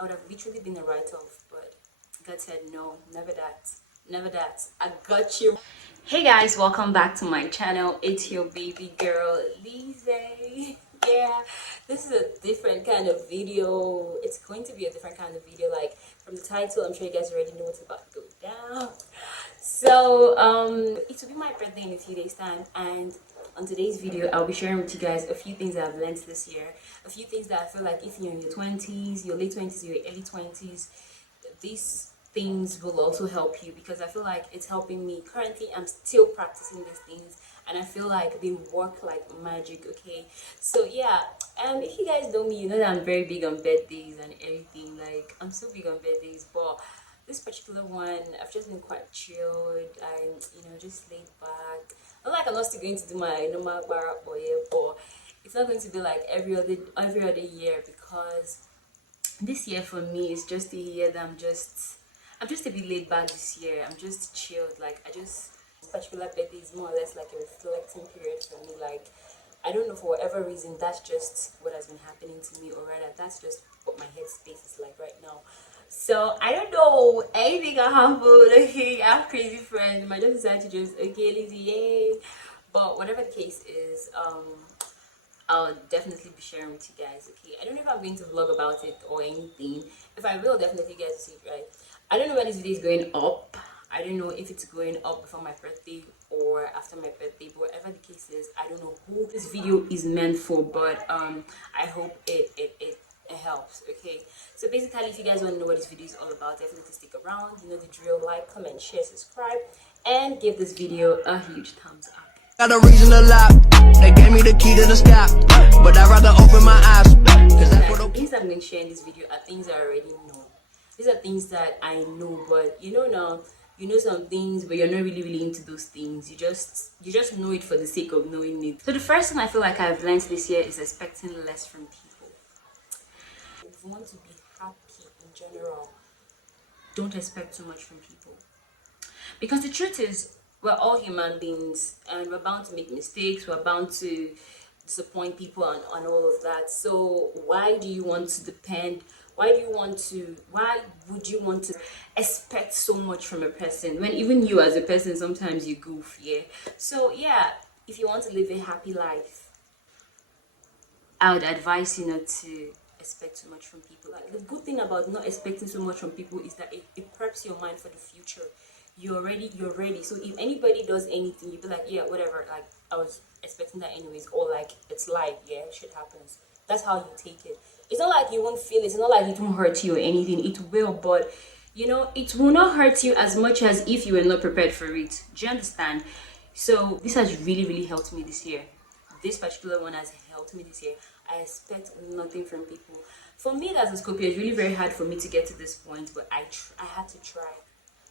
I would have literally been a write-off, but God said no, never that, never that. I got you. Hey guys, welcome back to my channel. It's your baby girl Lizzy. Yeah, this is a different kind of video. It's going to be a different kind of video. Like from the title, I'm sure you guys already know what's about to go down. So it will be my birthday in a few days time, and on today's video I'll be sharing with you guys a few things that I've learned this year, a few things that I feel like if you're in your 20s, your late 20s, your early 20s, these things will also help you, because I feel like it's helping me. Currently I'm still practicing these things and I feel like they work like magic. Okay, so yeah, if you guys know me, you know that I'm very big on birthdays and everything. Like I'm so big on birthdays, but this particular one I've just been quite chilled and just laid back. Not like I'm not still going to do my normal bar or yeah, but it's not going to be like every other year, because this year for me is just a year that I'm just a bit laid back this year. I'm just chilled. Like this particular birthday is more or less like a reflecting period for me. Like I don't know, for whatever reason, that's just what has been happening to me, or rather that's just what my headspace is like right now. So I don't know, anything can happen. Okay, I have crazy friends. My just decided to just okay, Lizzy, yay. But whatever the case is, I'll definitely be sharing with you guys. Okay, I don't know if I'm going to vlog about it or anything. If I will, definitely you guys will see it, right? I don't know when this video is going up. I don't know if it's going up before my birthday or after my birthday, but whatever the case is, I don't know who this video is meant for, but I hope it helps. Okay, so basically, if you guys want to know what this video is all about, definitely stick around. You know the drill: like, comment, share, subscribe, and give this video a huge thumbs up. Got a reason to lie. They gave me the key to the stop, but I'd rather open my eyes. The things I'm going to share in this video are things I already know. These are things that I know, but now you know some things, but you're not really into those things. You just know it for the sake of knowing it. So the first thing I feel like I've learned this year is expecting less from people. If you want to be happy in general, don't expect too much from people. Because the truth is, we're all human beings and we're bound to make mistakes, we're bound to disappoint people and all of that. So why would you want to expect so much from a person when even you as a person sometimes you goof? Yeah, so yeah, if you want to live a happy life, I would advise you not to expect too much from people. Like the good thing about not expecting so much from people is that it preps your mind for the future. You're ready. So if anybody does anything, you'll be like, yeah, whatever, like I was expecting that anyways, or like it's life, yeah, shit happens. That's how you take it. It's not like you won't feel it, it's not like it won't hurt you or anything. It will, but it will not hurt you as much as if you were not prepared for it. Do you understand? So this has really helped me this year. This particular one has helped me this year. I expect nothing from people. For me as a Scorpio, it's really very hard for me to get to this point, but I had to try.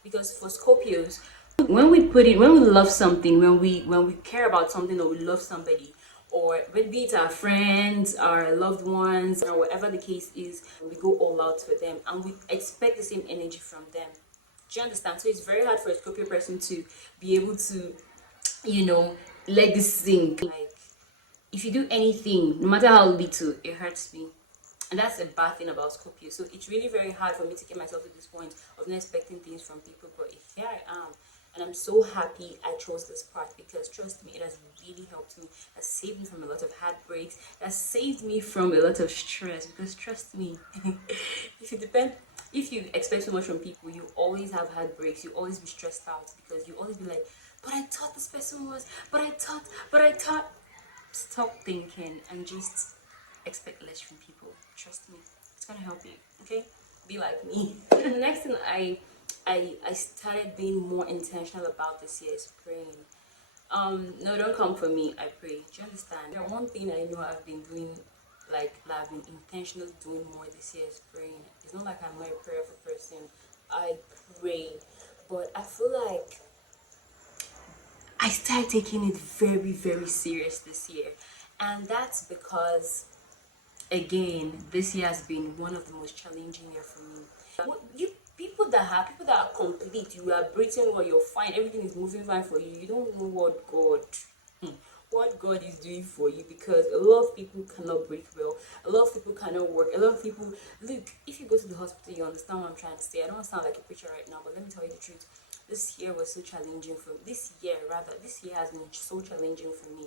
Because for Scorpios, when we love something, when we care about something, or we love somebody, or be it our friends, our loved ones, or whatever the case is, we go all out for them and we expect the same energy from them. Do you understand? So it's very hard for a Scorpio person to be able to, let this sink. Like if you do anything, no matter how little, it hurts me. And that's a bad thing about Scorpio. So it's really very hard for me to get myself to this point of not expecting things from people. But here I am. And I'm so happy I chose this path, because trust me, it has really helped me. It has saved me from a lot of heartbreaks. It has saved me from a lot of stress. Because trust me, if you expect so much from people, you always have heartbreaks. You always be stressed out, because you always be like, but I thought this person was, but I thought. Stop thinking and just expect less from people. Trust me, it's gonna help you. Okay, be like me. The next thing I started being more intentional about this year is praying. No, don't come for me, I pray. Do you understand? One thing I know I've been doing, like that I've been intentionally doing more this year, is praying. It's not like I'm not a prayerful person. I pray, but I feel like I started taking it very serious this year. And that's because, again, this year has been one of the most challenging years for me. People that are complete, you are breathing well, you're fine, everything is moving fine for you. You don't know what God what God is doing for you, because a lot of people cannot breathe well, a lot of people cannot work, a lot of people, look, if you go to the hospital, you understand what I'm trying to say. I don't want to sound like a preacher right now, but let me tell you the truth. This year was so challenging for this year has been so challenging for me,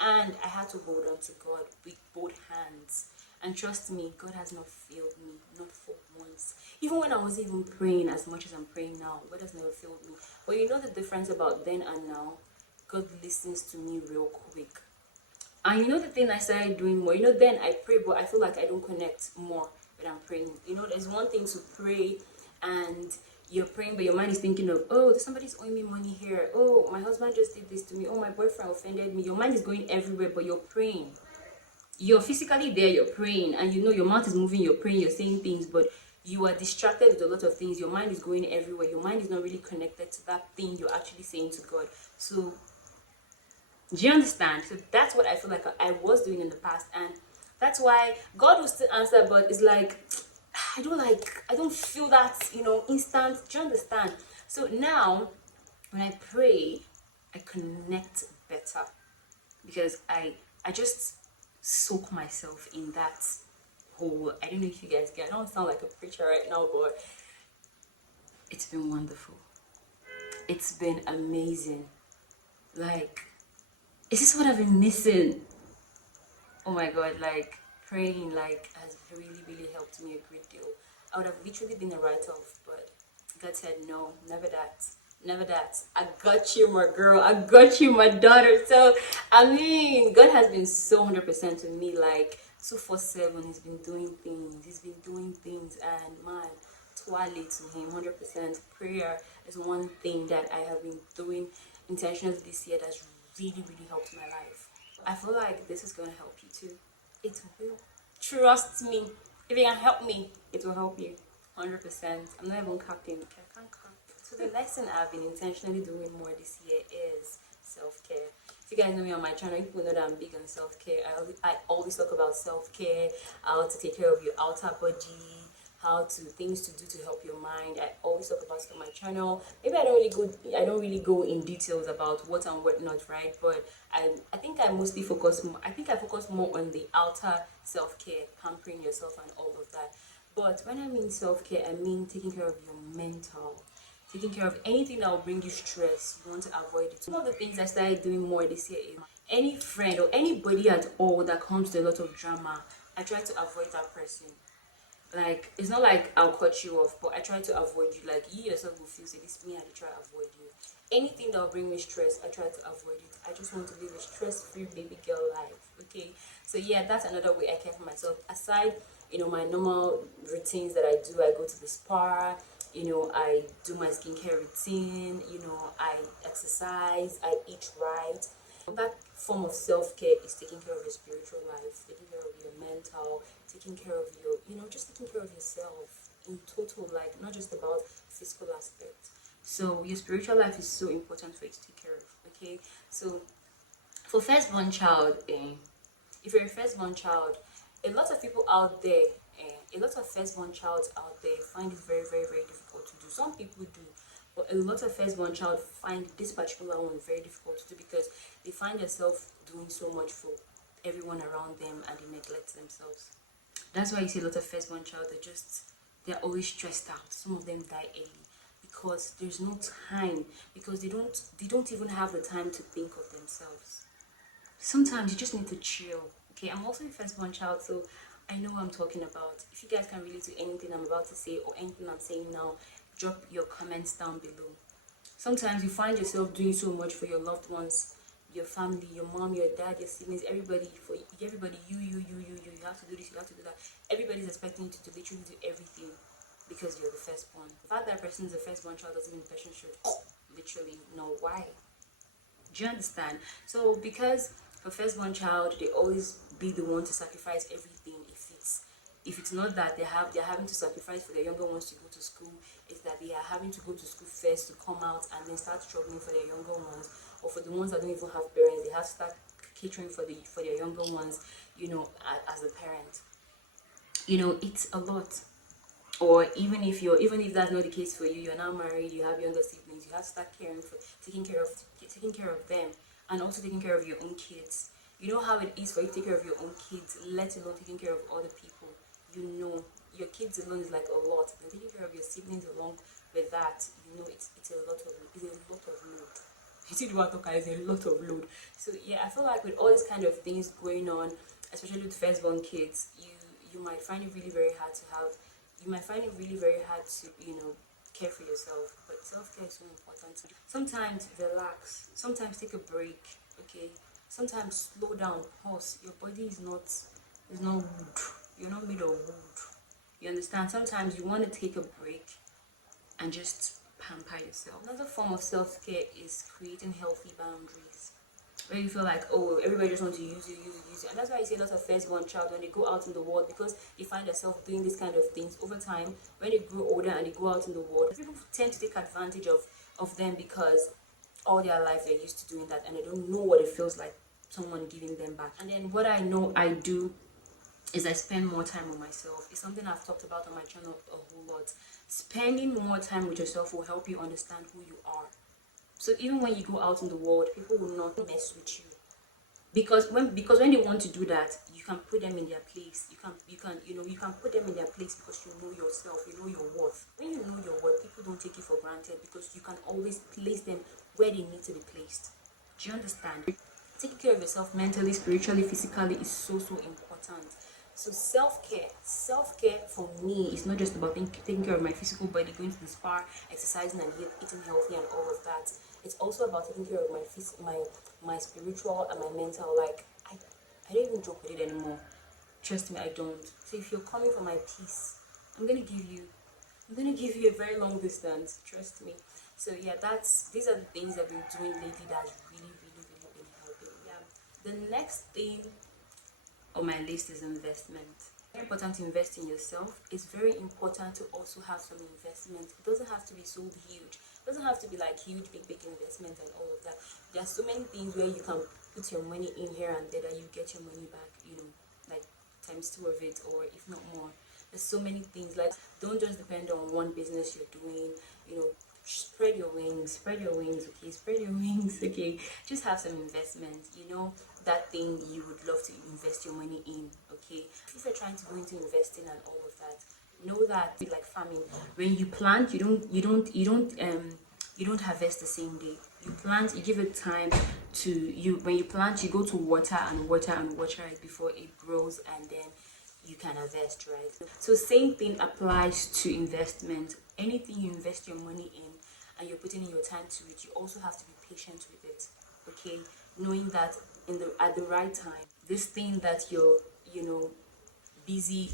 and I had to hold on to God with both hands. And trust me, God has not failed me, not for once. Even when I wasn't even praying as much as I'm praying now, God has never failed me. But you know the difference about then and now? God listens to me real quick. And you know the thing I started doing more, then I pray, but I feel like I don't connect more when I'm praying. There's one thing to pray and you're praying, but your mind is thinking of, oh, somebody's owing me money here. Oh, my husband just did this to me. Oh, my boyfriend offended me. Your mind is going everywhere, but you're praying. You're physically there, you're praying, and your mouth is moving, you're praying, you're saying things, but you are distracted with a lot of things. Your mind is going everywhere. Your mind is not really connected to that thing you're actually saying to God. So, do you understand? So that's what I feel like I was doing in the past, and that's why God will still answer, but it's like I don't feel that instant. Do you understand? So now when I pray, I connect better, because I just soak myself in that whole, I don't know if you guys get, I don't sound like a preacher right now, but it's been wonderful. It's been amazing. Like, is this what I've been missing? Oh my God, like praying has really helped me a great deal. I would have literally been a write-off, but God said no, never that. Never that. I got you, my girl. I got you, my daughter. So, I mean, God has been so 100% to me, like 247. He's been doing things. And man, twirly to Him, 100%. Prayer is one thing that I have been doing intentionally this year that's really helped my life. I feel like this is going to help you too. It will. Trust me. If it can help me, it will help you. 100%. I'm not even capping. I can't cap. So the next thing I've been intentionally doing more this year is self-care. If you guys know me on my channel, you people know that I'm big on self-care. I always talk about self-care, how to take care of your outer body, things to do to help your mind. I always talk about it on my channel. Maybe I don't really go in details about what and what not, right? But I think I focus more on the outer self-care, pampering yourself and all of that. But when I mean self-care, I mean taking care of your mental, taking care of anything that will bring you stress. You want to avoid it. One of the things I started doing more this year is any friend or anybody at all that comes to a lot of drama, I try to avoid that person. Like, it's not like I'll cut you off, but I try to avoid you. Like, you yourself will feel, say, this me, I try to avoid you. Anything that will bring me stress, I try to avoid it. I just want to live a stress-free baby girl life, okay? So, yeah, that's another way I care for myself. Aside, my normal routines that I do, I go to the spa, I do my skincare routine, I exercise, I eat right. That form of self-care is taking care of your spiritual life, taking care of your mental, taking care of your, just taking care of yourself in total, like not just about physical aspect. So your spiritual life is so important for you to take care of, okay? So for firstborn child, if you're a firstborn child, a lot of people out there, a lot of firstborn child out there find it very difficult to do. Some people do, but a lot of firstborn child find this particular one very difficult to do, because they find themselves doing so much for everyone around them and they neglect themselves. That's why you see a lot of firstborn child, they're always stressed out. Some of them die early because there's no time, because they don't even have the time to think of themselves. Sometimes you just need to chill. Okay, I'm also a firstborn child, so I know what I'm talking about. If you guys can relate to anything I'm about to say or anything I'm saying now, drop your comments down below. Sometimes you find yourself doing so much for your loved ones, your family, your mom, your dad, your siblings, everybody, you have to do this, you have to do that. Everybody's expecting you to literally do everything because you're the firstborn. The fact that person is the firstborn child doesn't mean the person should literally know why. Do you understand? So because for firstborn child, they always be the one to sacrifice everything. If it's not that they're having to sacrifice for their younger ones to go to school, it's that they are having to go to school first to come out and then start struggling for their younger ones, or for the ones that don't even have parents, they have to start catering for their younger ones, as a parent. It's a lot. Or even if that's not the case for you, you're now married, you have younger siblings, you have to start taking care of them. and also taking care of your own kids. You know how it is for you to take care of your own kids, let alone taking care of other people. You know, your kids alone is like a lot. And taking care of your siblings along with that, you know, it's a lot of load. You see the word talker is a lot of load. So yeah, I feel like with all these kind of things going on, especially with firstborn kids, you might find it really very hard to have. You might find it really very hard to care for yourself. But self-care is so important. Sometimes relax. Sometimes take a break. Okay. Sometimes slow down. Pause. Your body is not wood. You're not made of wood. You understand? Sometimes you want to take a break and just pamper yourself. Another form of self-care is creating healthy boundaries. Where you feel like, oh, everybody just wants to use you. And that's why I say lots of first-born child, when they go out in the world, because they find themselves doing this kind of things over time, when they grow older and they go out in the world, people tend to take advantage of them because all their life they're used to doing that and they don't know what it feels like someone giving them back. And then what I know I do is I spend more time on myself. It's something I've talked about on my channel a whole lot. Spending more time with yourself will help you understand who you are. So even when you go out in the world, people will not mess with you. Because when they want to do that, you can put them in their place. You can put them in their place because you know yourself, you know your worth. When you know your worth, people don't take you for granted because you can always place them where they need to be placed. Do you understand? Taking care of yourself mentally, spiritually, physically is so important. So self-care for me is not just about taking care of my physical body, going to the spa, exercising and eating healthy and all of that. It's also about taking care of my spiritual and my mental. Like I don't even joke with it anymore. Trust me, I don't. So if you're coming for my peace, I'm gonna give you a very long distance. Trust me. So yeah, these are the things I've been doing lately that's really been helping. Yeah. The next thing on my list is investment. Very important to invest in yourself. It's very important to also have some investment. It doesn't have to be so huge. It doesn't have to be like huge, big investment and all of that. There are so many things where you can put your money in here and there that you get your money back, like times 2 of it, or if not more. There's so many things. Like, don't just depend on one business you're doing, spread your wings, okay, spread your wings, okay. Just have some investment, that thing you would love to invest your money in, okay. If you're trying to go into investing and all of that, know that, like farming, when you plant, you don't harvest the same day. You plant, you give it time to you. When you plant, you go to water it before it grows, and then you can harvest, right? So same thing applies to investment. Anything you invest your money in and you're putting in your time to it, you also have to be patient with it, okay? Knowing that at the right time, this thing that you're busy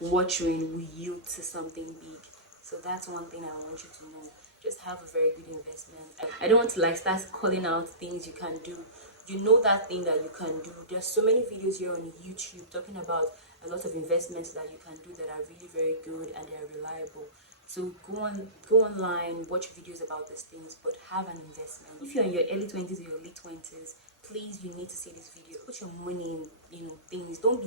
watering will yield to something big. So that's one thing I want you to know. Just have a very good investment. I don't want to start calling out things you can do. You know that thing that you can do. There's so many videos here on YouTube talking about a lot of investments that you can do that are really very good and they're reliable. So go online, watch videos about these things, but have an investment. If you're in your early 20s or your late 20s, please, you need to see this video. Put your money in things. Don't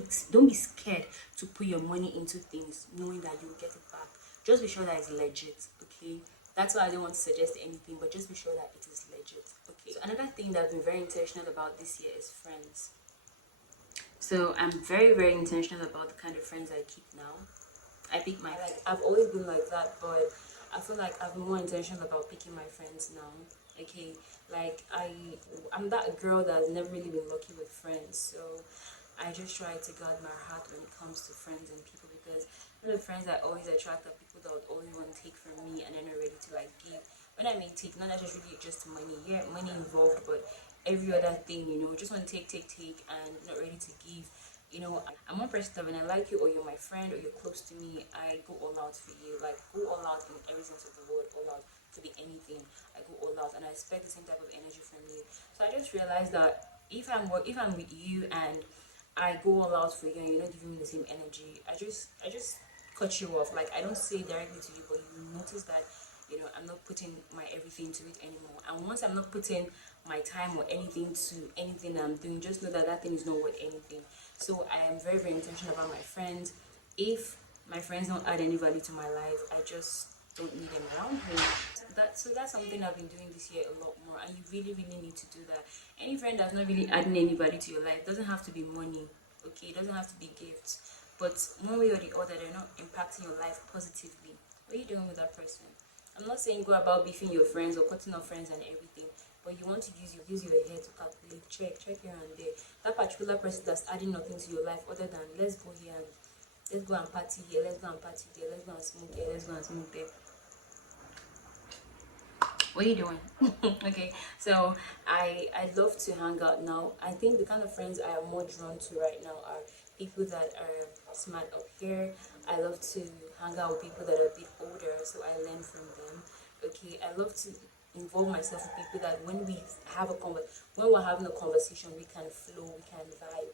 be scared to put your money into things knowing that you'll get it back. Just be sure that it's legit, okay? That's why I don't want to suggest anything, but just be sure that it is legit, okay? So another thing that I've been very intentional about this year is friends. So I'm very, very intentional about the kind of friends I keep now. I've always been like that, but I feel like I'm more intentional about picking my friends now. Okay, like I'm that girl that's never really been lucky with friends, so I just try to guard my heart when it comes to friends and people, because the friends I always attract are people that would always want to take from me and then are ready to give. When I mean take, not necessarily just money. Yeah, money involved, but every other thing, just want to take and not ready to give. I'm one person that when I like you or you're my friend or you're close to me, I go all out for you. Like, go all out in every sense of the word. All out could be anything. I go all out and I expect the same type of energy from you. So I just realized that if I'm with you and I go all out for you and you're not giving me the same energy, I just cut you off. Like, I don't say directly to you, but you notice that I'm not putting my everything to it anymore. And once I'm not putting my time or anything to anything I'm doing, just know that thing is not worth anything. So I am very, very intentional about my friends. If my friends don't add any value to my life, I just don't need them around me. That's something I've been doing this year a lot more, and you really need to do that. Any friend that's not really adding anybody to your life, doesn't have to be money, okay? It doesn't have to be gifts, but one way or the other, they're not impacting your life positively. What are you doing with that person? I'm not saying go about beefing your friends or cutting off friends and everything, but you want to use your head to calculate, check here and there. That particular person that's adding nothing to your life other than let's go here and let's go and party here, let's go and party there, let's go and smoke here, let's go and smoke there. What are you doing? Okay, so I love to hang out now. I think the kind of friends I am more drawn to right now are people that are smart up here. I love to hang out with people that are a bit older, so I learn from them. Okay, I love to involve myself with people that when we're having a conversation, we can flow, we can vibe.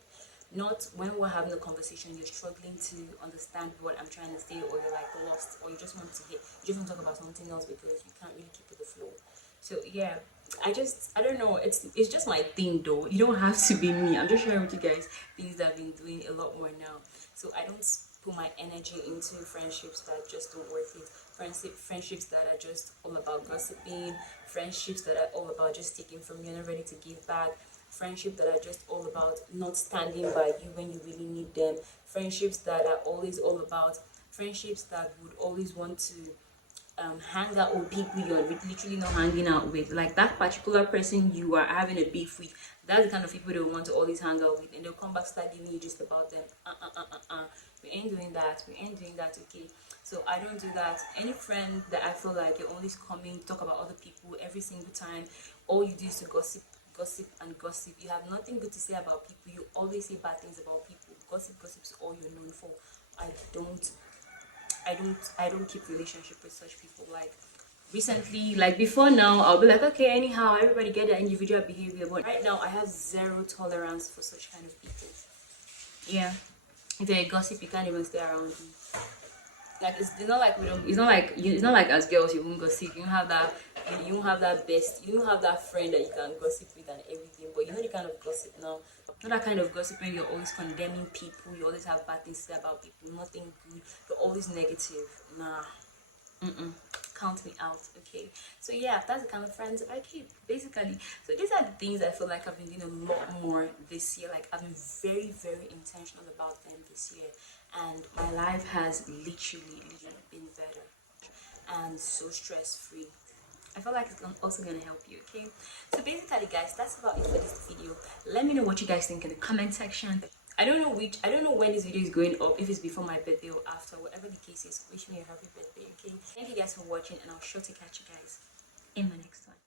Not when we're having a conversation, you're struggling to understand what I'm trying to say, or you're like lost, or you just want to talk about something else because you can't really keep with the flow. So yeah, I don't know. It's just my thing though. You don't have to be me. I'm just sharing with you guys things that I've been doing a lot more now. So I don't put my energy into friendships that just don't worth it. Friendships that are just all about gossiping. Friendships that are all about just taking from you and not ready to give back. Friendship that are just all about not standing by you when you really need them. Friendships that are always all about friendships that would always want to hang out with people you're literally not hanging out with. Like that particular person you are having a beef with, that's the kind of people they want to always hang out with, and they'll come back start giving you just about them. We ain't doing that. We ain't doing that. Okay. So I don't do that. Any friend that I feel like you're always coming talk about other people every single time, all you do is to gossip. You have nothing good to say about people. You always say bad things about people. Gossip's all you're known for. I don't keep relationship with such people. Like recently, like before now, I'll be like, okay, anyhow, everybody get their individual behavior. But right now, I have zero tolerance for such kind of people. Yeah, if you're a gossip, you can't even stay around you. Like it's not like we don't. It's not like as girls you won't gossip. You don't have that. You don't have that best. You don't have that friend that you can gossip with and everything. But you know the kind of gossip now. Not that kind of gossip when you're always condemning people. You always have bad things to say about people. Nothing good. You're always negative. Nah. Count me out. Okay, so yeah, that's the kind of friends I keep basically. So these are the things I feel like I've been doing a lot more this year. Like I've been very intentional about them this year, and my life has literally been better and so stress-free. I feel like it's also gonna help you. Okay, so basically guys, that's about it for this video. Let me know what you guys think in the comment section. I don't know when this video is going up, if it's before my birthday or after, whatever the case is. Wish me a happy birthday. Okay, thank you guys for watching, and I'll sure to catch you guys in my next one.